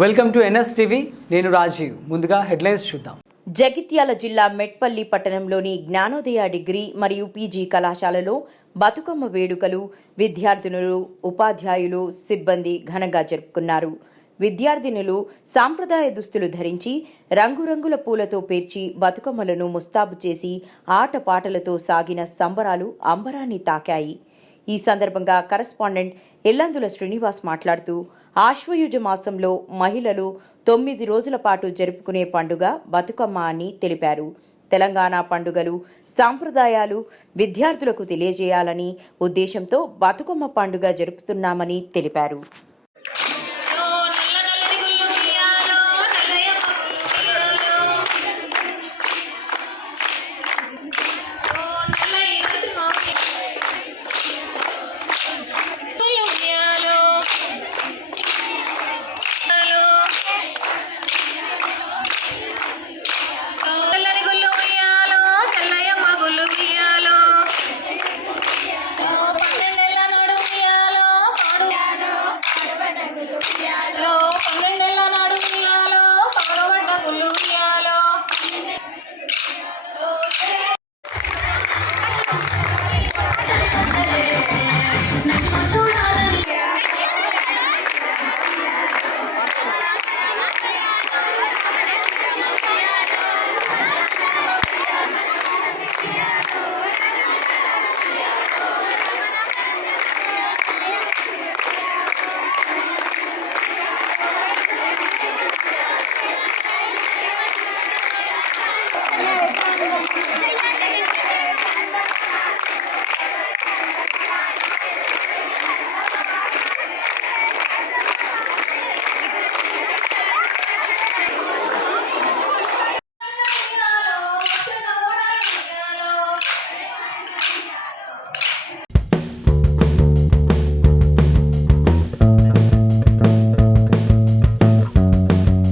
Welcome to NS TV. నేను రాజీవ్. ముందుగా headlines చూద్దాం. జగిత్యాల జిల్లా మెట్పల్లి పట్టణంలోని జ్ఞానోదయ డిగ్రీ మరియు పీజీ కళాశాలలో బతుకమ్మ వేడుకలు విద్యార్థినులు ఉపాధ్యాయులు సిబ్బంది ఘనంగా జరుపుకున్నారు. విద్యార్థినులు సాంప్రదాయ దుస్తులు ధరించి రంగురంగుల పూలతో పేర్చి బతుకమ్మలను ముస్తాబు చేసి ఆటపాటలతో సాగిన సంబరాలు అంబరాన్ని తాకాయి. ఈ సందర్భంగా కరస్పాండెంట్ ఎల్లందుల శ్రీనివాస్ మాట్లాడుతూ ఆశ్వయుజ మాసంలో మహిళలు తొమ్మిది రోజుల పాటు జరుపుకునే పండుగ బతుకమ్మ అని తెలిపారు. తెలంగాణ పండుగలు సాంప్రదాయాలు విద్యార్థులకు తెలియజేయాలని ఉద్దేశంతో బతుకమ్మ పండుగ జరుపుతున్నామని తెలిపారు. Hello, pangalanan. Thank you.